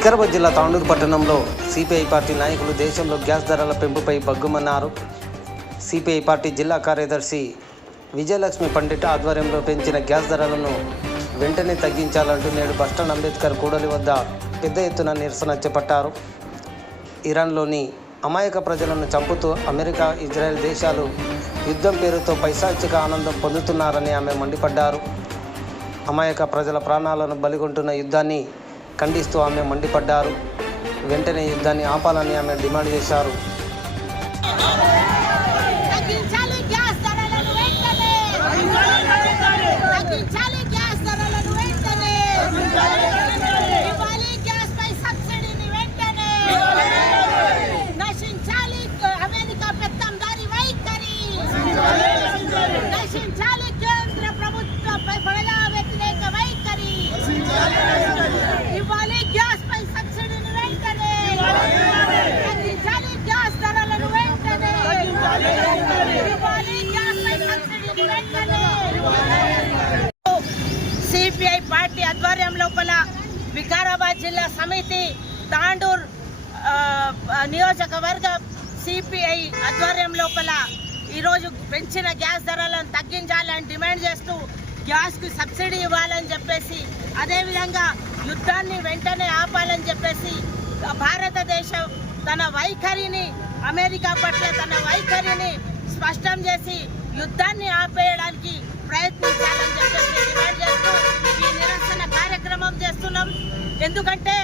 వికారాబాద్ జిల్లా తాండూరు పట్టణంలో CPI party నాయకులు దేశంలో గ్యాస్ ధరల పెంపుపై బగ్గుమన్నారు. సిపిఐ పార్టీ జిల్లా కార్యదర్శి విజయలక్ష్మి పండిట్ ఆధ్వర్యంలో పెంచిన గ్యాస్ ధరలను వెంటనే తగ్గించాలంటూ నేడు బస్టాండ్ అంబేద్కర్ కూడలి వద్ద పెద్ద ఎత్తున నిరసన చేపట్టారు. ఇరాన్లోని అమాయక ప్రజలను చంపుతూ అమెరికా, ఇజ్రాయెల్ దేశాలు యుద్ధం పేరుతో పైశాచిక ఆనందం పొందుతున్నారని ఆమె మండిపడ్డారు. అమాయక ప్రజల ప్రాణాలను బలిగొంటున్న యుద్ధాన్ని ఖండిస్తూ ఆమె మండిపడ్డారు. వెంటనే యుద్ధాన్ని ఆపాలని ఆమె డిమాండ్ చేశారు. సిపిఐ పార్టీ ఆధ్వర్యం లోపల వికారాబాద్ జిల్లా సమితి తాండూర్ నియోజకవర్గ సిపిఐ ఆధ్వర్యం లోపల ఈరోజు పెంచిన గ్యాస్ ధరలను తగ్గించాలని డిమాండ్ చేస్తూ గ్యాస్కి సబ్సిడీ ఇవ్వాలని చెప్పేసి, అదేవిధంగా యుద్ధాన్ని వెంటనే ఆపాలని చెప్పేసి భారతదేశం తన వైఖరిని, అమెరికా పట్ల తన వైఖరిని స్పష్టం చేసి యుద్ధాన్ని ఆపేయడానికి ప్రయత్నించాలని చెప్పేసి డిమాండ్ చేస్తూ ఈ నిరసన కార్యక్రమం చేస్తున్నాం. ఎందుకంటే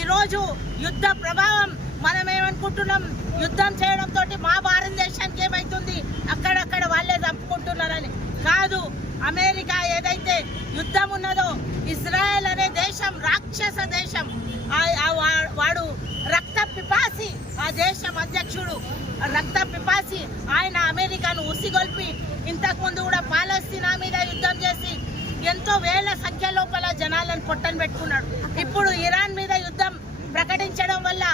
ఈరోజు యుద్ధ ప్రభావం మనం ఏమనుకుంటున్నాం, యుద్ధం చేయడంతో మా భారతదేశానికి ఏమవుతుంది, అక్కడక్కడ వాళ్ళే చంపుకుంటున్నారని కాదు. అమెరికా ఏదైతే యుద్ధం ఉన్నదో, ఇజ్రాయెల్ అనే దేశం రాక్షస దేశం, వాడు రక్త పిపాసి, ఆ దేశం అధ్యక్షుడు రక్త పిపాసి, ఆయన అమెరికాను ఉసిగొల్పి ఇంతకుముందు కూడా పాలస్తీనా మీద యుద్ధం చేసి ఎంతో వేల సంఖ్య లోపల జనాలను పొట్టను పెట్టుకున్నాడు. ఇప్పుడు ఇరాన్ మీద యుద్ధం ప్రకటించడం వల్ల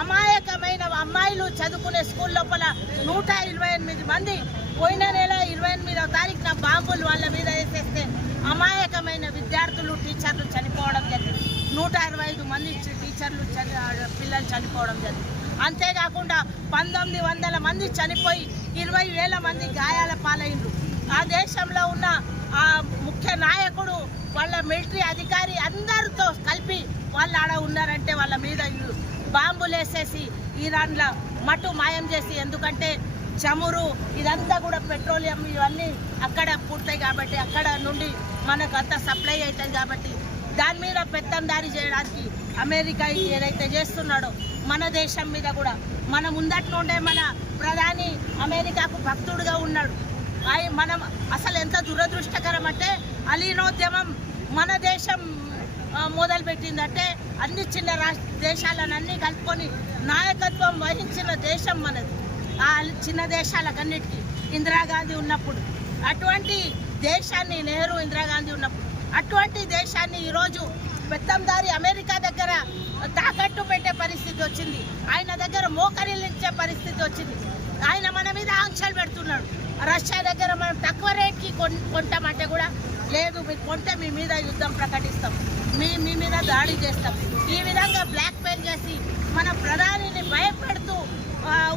అమాయకమైన అమ్మాయిలు చదువుకునే స్కూల్ లోపల 128 మంది పోయిన నెల 28వ తారీఖున బాంబులు వాళ్ళ మీద వేసేస్తే అమాయకమైన విద్యార్థులు, టీచర్లు చనిపోవడం జరిగింది. 125 మంది టీచర్లు పిల్లలు చనిపోవడం జరిగింది. అంతేకాకుండా 1900 మంది చనిపోయి 20,000 మంది గాయాల పాలైండ్రు. ఆ దేశంలో ఉన్న ఆ ముఖ్య నాయకుడు, వాళ్ళ మిలిటరీ అధికారి అందరితో కలిపి వాళ్ళు ఆడ ఉన్నారంటే వాళ్ళ మీద బాంబులు వేసేసి ఇరాన్లో మటు మాయం చేసి, ఎందుకంటే చమురు ఇదంతా కూడా పెట్రోలియం ఇవన్నీ అక్కడ పూర్తాయి కాబట్టి, అక్కడ నుండి మనకు అంత సప్లై అవుతుంది కాబట్టి దాని మీద పెత్తందారి చేయడానికి అమెరికా ఏదైతే చేస్తున్నాడో మన దేశం మీద కూడా, మన ముందట్లో ఉండే మన ప్రధాని అమెరికాకు భక్తుడుగా ఉన్నాడు. మనం అసలు ఎంత దురదృష్టకరం అంటే, అలీనోద్యమం మన దేశం మొదలుపెట్టిందంటే అన్ని చిన్న దేశాలను అన్నీ కలుపుకొని నాయకత్వం వహించిన దేశం మనది. ఆ చిన్న దేశాలకన్నిటికీ ఇందిరాగాంధీ ఉన్నప్పుడు, అటువంటి దేశాన్ని నెహ్రూ, ఇందిరాగాంధీ ఉన్నప్పుడు అటువంటి దేశాన్ని ఈరోజు పెత్తందారి అమెరికా దగ్గర తాకట్టు పెట్టే పరిస్థితి వచ్చింది. ఆయన దగ్గర మోకరిల్లించే పరిస్థితి వచ్చింది. ఆయన మన మీద ఆంక్షలు పెడుతున్నాడు. రష్యా దగ్గర మనం తక్కువ రేట్కి కొంటామంటే కూడా లేదు, మీరు కొంటే మీ మీద యుద్ధం ప్రకటిస్తాం, మీ మీద దాడి చేస్తాం. ఈ విధంగా బ్లాక్ మెయిల్ చేసి మన ప్రధానిని భయపెడుతూ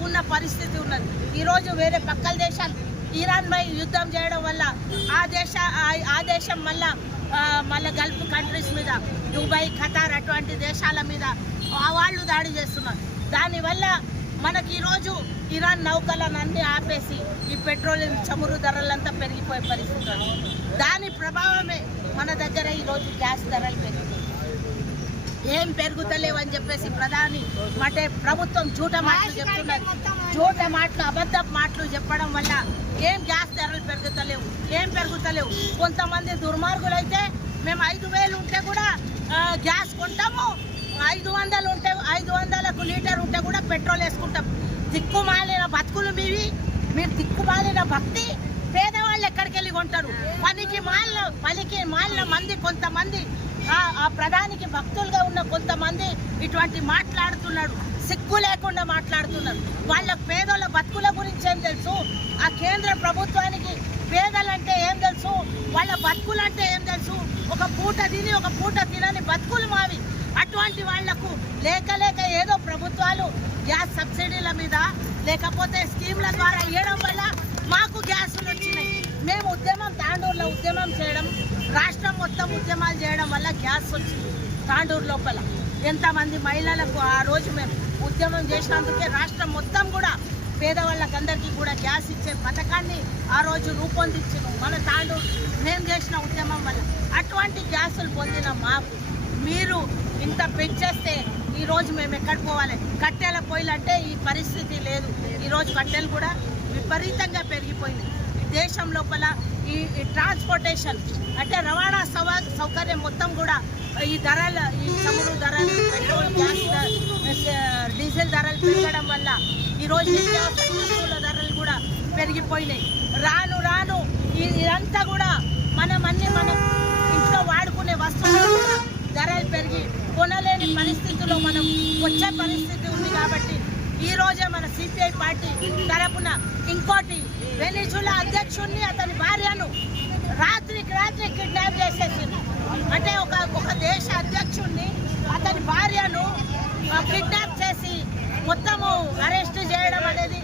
ఉన్న పరిస్థితి ఉన్నది. ఈరోజు వేరే పక్కల దేశాలు ఇరాన్ పై యుద్ధం చేయడం వల్ల ఆ దేశం మళ్ళీ గల్ఫ్ కంట్రీస్ మీద, దుబాయ్, ఖతార్ అటువంటి దేశాల మీద వాళ్ళు దాడి చేస్తున్నారు. దానివల్ల మనకి ఈరోజు ఇరాన్ నౌకలను అన్నీ ఆపేసి ఈ పెట్రోలియం, చమురు ధరలంతా పెరిగిపోయే పరిస్థితి. దాని ప్రభావమే మన దగ్గర ఈరోజు గ్యాస్ ధరలు పెరుగుతాయి. ఏం పెరుగుతలేవు అని చెప్పేసి ప్రధాని ప్రభుత్వం జూట మాటలు చెప్తున్నది. జూట మాటలు, అబద్ధపు మాటలు చెప్పడం వల్ల ఏం గ్యాస్ ధరలు పెరుగుతలేవు. కొంతమంది దుర్మార్గులు అయితే మేము 5,000 ఉంటే కూడా గ్యాస్ కొంటాము, 500 ఉంటే 500కు లీటర్ ఉంటే కూడా పెట్రోల్ వేసుకుంటాం. దిక్కుమాలిన బతుకులు మీరు దిక్కుమాలిన భక్తి పేదవాళ్ళు ఎక్కడికి వెళ్ళి కొంటారు? పనికి మాలిన మంది, కొంతమంది ఆ ప్రధానికి భక్తులుగా ఉన్న కొంతమంది ఇటువంటి మాట్లాడుతున్నాడు. సిగ్గు లేకుండా మాట్లాడుతున్నారు. వాళ్ళ పేదల బతుకుల గురించి ఏం తెలుసు? ఆ కేంద్ర ప్రభుత్వానికి పేదలంటే ఏం తెలుసు? వాళ్ళ బతుకులంటే ఏం తెలుసు? ఒక పూట తిని ఒక పూట తినని బతుకులు మావి. అటువంటి వాళ్లకు లేక ఏదో ప్రభుత్వాలు గ్యాస్ సబ్సిడీల మీద లేకపోతే స్కీమ్ల ద్వారా ఇవ్వడం వల్ల మాకు గ్యాసులు వచ్చినాయి. మేము తాండూరులో ఉద్యమం చేయడం, రాష్ట్రం మొత్తం ఉద్యమాలు చేయడం వల్ల గ్యాస్ వచ్చింది. తాండూరు లోపల ఎంతమంది మహిళలకు ఆ రోజు మేము ఉద్యమం చేసినందుకే రాష్ట్రం మొత్తం కూడా పేదవాళ్ళకందరికీ కూడా గ్యాస్ ఇచ్చే పథకాన్ని ఆ రోజు రూపొందించిన మన తాండూరు మేము చేసిన ఉద్యమం వల్ల అటువంటి గ్యాసులు పొందిన మాకు మీరు ఇంత పెంచేస్తే ఈరోజు మేము ఎక్కడ పోవాలి? కట్టెల పొయ్యిలు అంటే ఈ పరిస్థితి లేదు. ఈరోజు కట్టెలు కూడా విపరీతంగా పెరిగిపోయింది. ఈ దేశం లోపల ఈ ట్రాన్స్పోర్టేషన్ అంటే రవాణా సౌకర్యం మొత్తం కూడా ఈ ధరలు, ఈ చమురు ధరలు, పెట్రోల్, గ్యాస్, డీజిల్ ధరలు పెరగడం వల్ల ఈరోజు నిత్యావసర వస్తువుల ధరలు కూడా పెరిగిపోయినాయి. రాను ఇదంతా కూడా మనం ఇంట్లో వాడుకునే వస్తువులు కూడా ధరలు పెరిగి కొనలేని పరిస్థితుల్లో మనం వచ్చే పరిస్థితి ఉంది. కాబట్టి ఈ రోజే మన సిపిఐ పార్టీ తరపున ఇంకోటి వెనిజులా అధ్యక్షుడిని అతని భార్యను రాత్రికి కిడ్నాప్ చేసేసింది. అంటే ఒక దేశ అధ్యక్షుడిని అతని భార్యను కిడ్నాప్ చేసి మొత్తము అరెస్ట్ చేయడం అనేది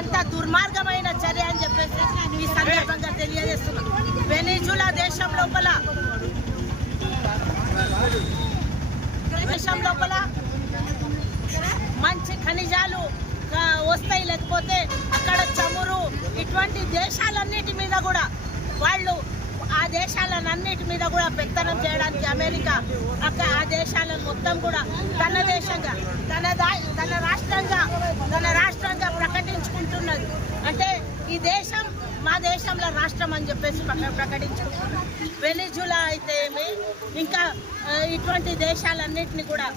ఎంత దుర్మార్గమైన చర్య అని చెప్పేసి ఈ సందర్భంగా తెలియజేస్తున్నాం. వెనిజులా దేశం లోపల మంచి ఖనిజాలు వస్తాయి, లేకపోతే అక్కడ చమురు, ఇటువంటి దేశాలన్నిటి మీద కూడా వాళ్ళు ఆ దేశాలన్నిటి మీద కూడా పెత్తనం చేయడానికి అమెరికా ఆ దేశాలను మొత్తం కూడా తన దేశంగా తన రాష్ట్రంగా ప్రకటించుకుంటున్నది. అంటే ఈ దేశం మా దేశంలో రాష్ట్రం అని చెప్పేసి ప్రకటించుకుంటున్నారు. వెనిజులా అయితే ఏమి, ఇంకా ఇటువంటి దేశాలన్నింటినీ కూడా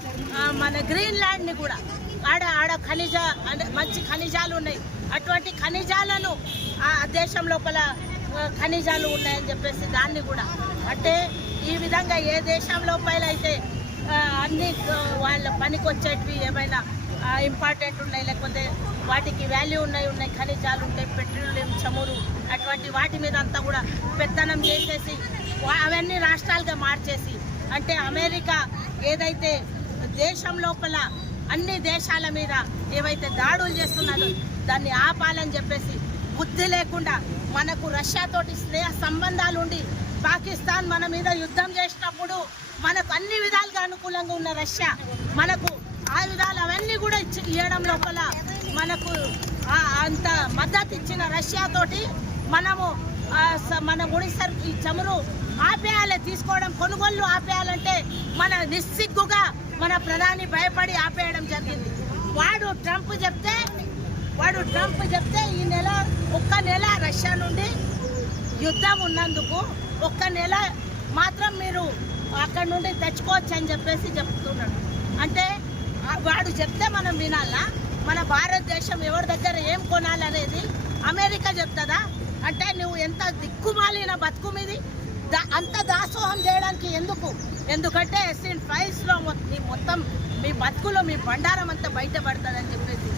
మన గ్రీన్లాండ్ని కూడా ఆడ మంచి ఖనిజాలు ఉన్నాయి. అటువంటి ఖనిజాలను ఆ దేశం లోపల ఖనిజాలు ఉన్నాయని చెప్పేసి దాన్ని కూడా అంటే ఈ విధంగా ఏ దేశం లోపల అయితే అన్ని వాళ్ళ పనికి వచ్చేటివి ఏమైనా ఇంపార్టెంట్ ఉన్నాయి, లేకపోతే వాటికి వాల్యూ ఉన్నాయి ఖనిజాలు ఉంటాయి, పెట్రోలియం, చమురు, అటువంటి వాటి మీద అంతా కూడా పెత్తనం చేసేసి అవన్నీ రాష్ట్రాలుగా మార్చేసి అంటే అమెరికా ఏదైతే దేశం లోపల అన్ని దేశాల మీద ఏవైతే దాడులు చేస్తున్నారో దాన్ని ఆపాలని చెప్పేసి బుద్ధి లేకుండా మనకు రష్యాతోటి స్నేహ సంబంధాలు ఉండి పాకిస్తాన్ మన మీద యుద్ధం చేసినప్పుడు మనకు అన్ని విధాలుగా అనుకూలంగా ఉన్న రష్యా మనకు ఆయుధాలు అవన్నీ కూడా ఇవ్వడం లోపల మనకు అంత మద్దతు ఇచ్చిన రష్యాతోటి మనము మన ముడిసరు ఈ చమురు ఆపేయాలి, తీసుకోవడం కొనుగోళ్ళు ఆపేయాలంటే మన నిస్సిగ్గుగా మన ప్రధాని భయపడి ఆపేయడం జరిగింది. వాడు ట్రంప్ చెప్తే ఈ నెల ఒక్క నెల రష్యా నుండి యుద్ధం ఉన్నందుకు ఒక్క నెల మాత్రం మీరు అక్కడ నుండి తెచ్చుకోవచ్చు అని చెప్పేసి చెప్తున్నాడు. అంటే వాడు చెప్తే మనం వినాలా? మన భారతదేశం ఎవరి దగ్గర ఏం కొనాలనేది అమెరికా చెప్తుందా? అంటే నువ్వు ఎంత దిక్కుమాలిన బతుకు మీది, అంత దాసోహం చేయడానికి ఎందుకంటే ఎస్ఎన్ ఫైల్స్లో మొత్తం మీ బతుకులో మీ బండారం అంతా బయటపడుతుందని చెప్పేసి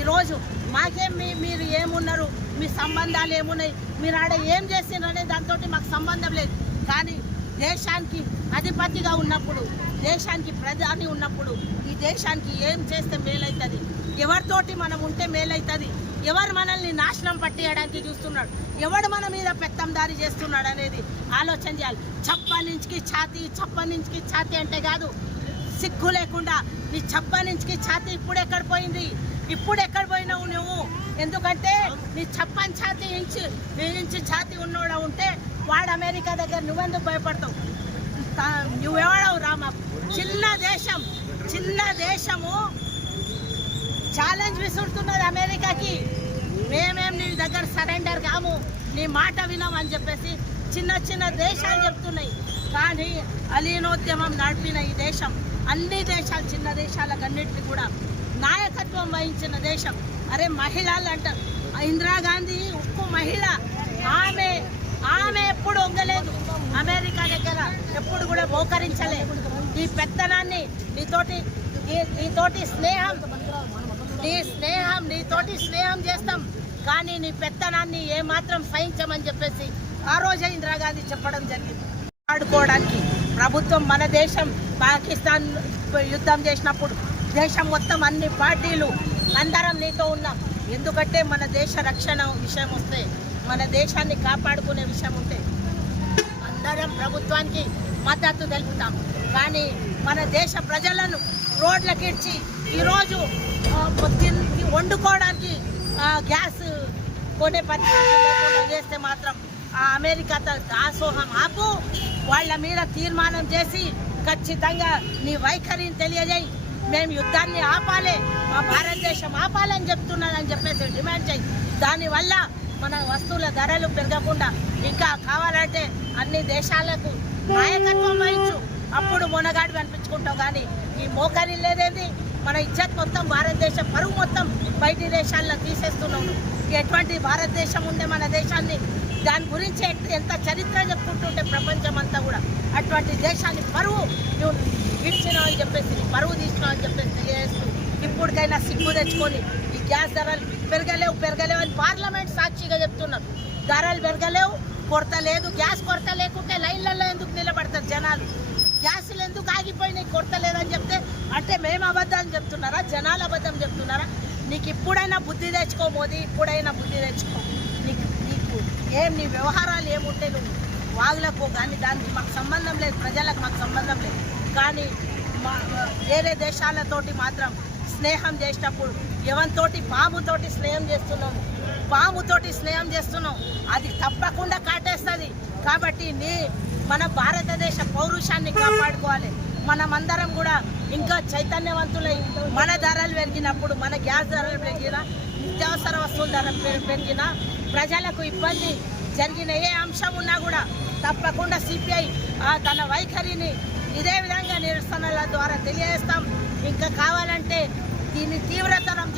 ఈరోజు మాకేం మీరు ఏమున్నారు, మీ సంబంధాలు ఏమున్నాయి, మీరు ఆడ ఏం చేసినారనే దాంతో మాకు సంబంధం లేదు. కానీ దేశానికి అధిపతిగా ఉన్నప్పుడు, దేశానికి ప్రధాని ఉన్నప్పుడు ఈ దేశానికి ఏం చేస్తే మేలవుతుంది, ఎవరితోటి మనం ఉంటే మేలవుతుంది, ఎవరు మనల్ని నాశనం పట్టేయడానికి చూస్తున్నాడు, ఎవడు మన మీద పెత్తందారి చేస్తున్నాడు అనేది ఆలోచన చేయాలి. చప్పనించికి ఛాతీ అంటే కాదు, సిగ్గు లేకుండా నీ చప్పనించికి ఛాతీ ఇప్పుడు ఎక్కడ పోయినావు నువ్వు? ఎందుకంటే నీ ఛాతీ ఇంచి ఛాతీ ఉన్నోడా ఉంటే వాడు అమెరికా దగ్గర నువ్వెందుకు భయపడతావు? నువ్వెవడవు రామా? చిన్న దేశము ఛాలెంజ్ విసురుతున్నది అమెరికాకి. మేమేం నీ దగ్గర సరెండర్ కాము, నీ మాట వినాం అని చెప్పేసి చిన్న దేశాలు చెప్తున్నాయి. కానీ అలీనోద్యమం నడిపిన ఈ దేశం అన్ని దేశాలు, చిన్న దేశాలకన్నింటినీ కూడా నాయకత్వం వహించిన దేశం. అరే మహిళలు అంటారు, ఇందిరాగాంధీ ఉక్కు మహిళ, ఆమె ఎప్పుడు వంగలేదు, అమెరికా దగ్గర ఎప్పుడు కూడా మోకరించలేదు. ఈ పెత్తనాన్ని నీతోటి స్నేహం చేస్తాం, కానీ నీ పెత్తనాన్ని ఏమాత్రం సహించమని చెప్పేసి ఆ రోజే ఇందిరాగాంధీ చెప్పడం జరిగింది. ఆడుకోవడానికి ప్రభుత్వం మన దేశం పాకిస్తాన్ యుద్ధం చేసినప్పుడు దేశం మొత్తం అన్ని పార్టీలు అందరం నీతో ఉన్నాం. ఎందుకంటే మన దేశ రక్షణ విషయం వస్తే, మన దేశాన్ని కాపాడుకునే విషయం ఉంటే అందరం ప్రభుత్వానికి మద్దతు తెలుపుతాం. కానీ మన దేశ ప్రజలను రోడ్లకిడ్చి ఈరోజు వండుకోవడానికి గ్యాస్ కొనే పరిస్థితి చేస్తే మాత్రం ఆ అమెరికా దాసోహం ఆపు, వాళ్ళ మీద తీర్మానం చేసి ఖచ్చితంగా నీ వైఖరిని తెలియజేయి. మేము యుద్ధాన్ని ఆపాలి, మా భారతదేశం ఆపాలని చెప్తున్నానని చెప్పేసి డిమాండ్ చేయి. దానివల్ల మన వస్తువుల ధరలు పెరగకుండా ఇంకా కావాలంటే అన్ని దేశాలకు నాయకత్వం వహించు, అప్పుడు మొనగాడు అనిపించుకుంటాం. కానీ ఈ మోకరి లేదేంది, మన ఇజ్జత్ మొత్తం భారతదేశం పరువు మొత్తం బయటి దేశాల్లో తీసేస్తున్నాము. ఎటువంటి భారతదేశం ఉండే మన దేశాన్ని, దాని గురించి ఎంత చరిత్ర చెప్పుకుంటుంటే ప్రపంచం అంతా కూడా అటువంటి దేశాన్ని పరువు నువ్వు ఇచ్చినావు అని చెప్పేసి, పరువు తీసినావు అని చెప్పేసి తెలియజేస్తూ ఇప్పటికైనా సిగ్గు తెచ్చుకొని ఈ గ్యాస్ ధరలు పెరగలేవు అని పార్లమెంట్ సాక్షిగా చెప్తున్నారు. ధరలు పెరగలేవు, కొరత లేదు. గ్యాస్ కొరత లేకుంటే లైన్లలో ఎందుకు నిలబడతారు జనాలు? గ్యాసులు ఎందుకు ఆగిపోయినాయి కొరత లేదని చెప్తే? అంటే మేము అబద్ధాలు చెప్తున్నారా, జనాలు అబద్ధం చెప్తున్నారా? నీకు ఇప్పుడైనా బుద్ధి తెచ్చుకో మోదీ, ఇప్పుడైనా బుద్ధి తెచ్చుకో. నీకు నీ వ్యవహారాలు ఏముంటే నువ్వు వాగులకు కానీ దానికి మాకు సంబంధం లేదు, ప్రజలకు మాకు సంబంధం లేదు. కానీ వేరే దేశాలతోటి మాత్రం స్నేహం చేసేటప్పుడు ఎవరితోటి పాముతోటి స్నేహం చేస్తున్నాం, అది తప్పకుండా కాటేస్తుంది. కాబట్టి మన భారతదేశ పౌరుషాన్ని కాపాడుకోవాలి. మనమందరం కూడా ఇంకా చైతన్యవంతులై మన ధరలు పెరిగినప్పుడు, మన గ్యాస్ ధరలు పెరిగినా, నిత్యావసర వస్తువుల ధర పెరిగినా, ప్రజలకు ఇబ్బంది జరిగిన ఏ అంశం ఉన్నా కూడా తప్పకుండా సిపిఐ తన వైఖరిని ఇదే విధంగా నిరసనల ద్వారా తెలియజేస్తాం. ఇంకా కావాలంటే దీన్ని తీవ్రతరం